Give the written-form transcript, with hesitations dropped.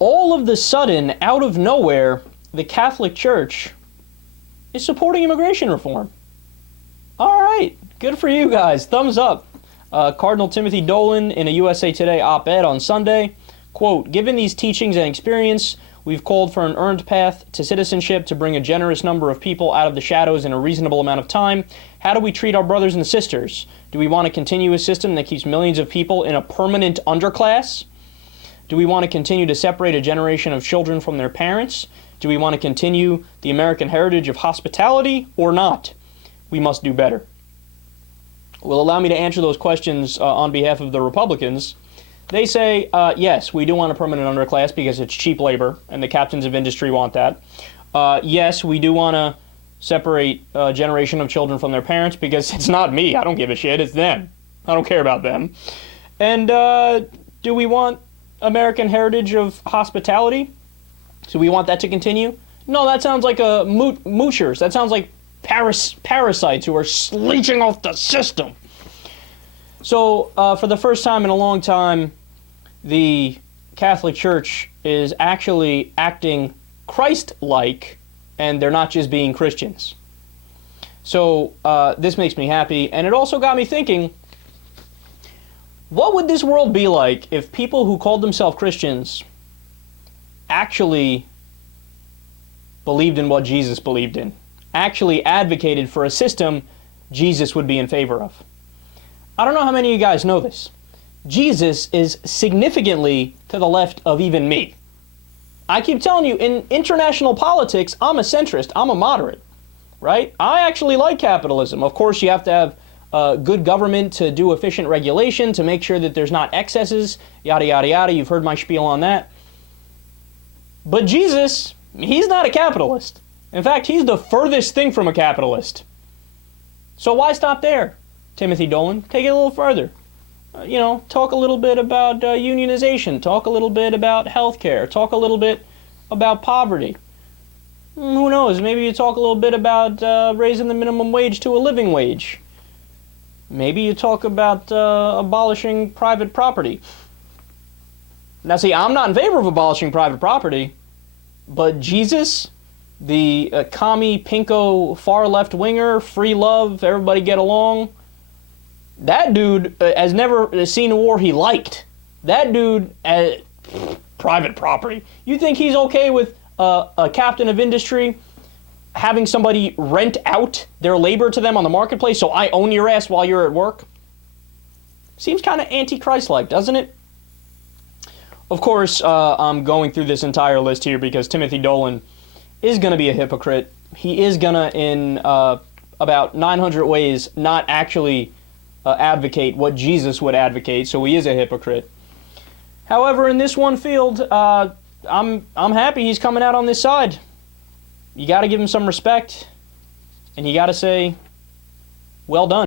all of the sudden, out of nowhere, the Catholic Church is supporting immigration reform. All right, good for you guys. Thumbs up. Cardinal Timothy Dolan in a USA Today op-ed on Sunday, quote, "Given these teachings and experience, we've called for an earned path to citizenship to bring a generous number of people out of the shadows in a reasonable amount of time. How do we treat our brothers and sisters? Do we want to continue a system that keeps millions of people in a permanent underclass? Do we want to continue to separate a generation of children from their parents? Do we want to continue the American heritage of hospitality or not? We must do better." Will allow me to answer those questions on behalf of the Republicans. They say, yes, we do want a permanent underclass because it's cheap labor, and the captains of industry want that. Yes, we do want to separate a generation of children from their parents because it's not me. I don't give a shit. It's them. I don't care about them. And do we want American heritage of hospitality? So we want that to continue? No, that sounds like moochers. That sounds like parasites who are leeching off the system. So for the first time in a long time, the Catholic Church is actually acting Christ-like, and they're not just being Christians. So this makes me happy, and it also got me thinking, what would this world be like if people who called themselves Christians actually believed in what Jesus believed in? Actually advocated for a system Jesus would be in favor of. I don't know how many of you guys know this. Jesus is significantly to the left of even me. I keep telling you, in international politics, I'm a centrist, I'm a moderate, right? I actually like capitalism. Of course, you have to have good government to do efficient regulation, to make sure that there's not excesses, yada, yada, yada. You've heard my spiel on that. But Jesus, he's not a capitalist. In fact, he's the furthest thing from a capitalist. So why stop there, Timothy Dolan? Take it a little further. Talk a little bit about unionization. Talk a little bit about healthcare. Talk a little bit about poverty. Who knows? Maybe you talk a little bit about raising the minimum wage to a living wage. Maybe you talk about abolishing private property. Now see, I'm not in favor of abolishing private property, but Jesus, the commie, pinko, far left winger, free love, everybody get along, that dude has never seen a war he liked. That dude, private property. You think he's okay with a captain of industry having somebody rent out their labor to them on the marketplace, so I own your ass while you're at work? Seems kind of anti-Christ-like, doesn't it? Of course, I'm going through this entire list here because Timothy Dolan is going to be a hypocrite. He is going to, in about 900 ways, not actually advocate what Jesus would advocate, so he is a hypocrite. However, in this one field, I'm happy he's coming out on this side. You got to give him some respect, and you got to say, well done.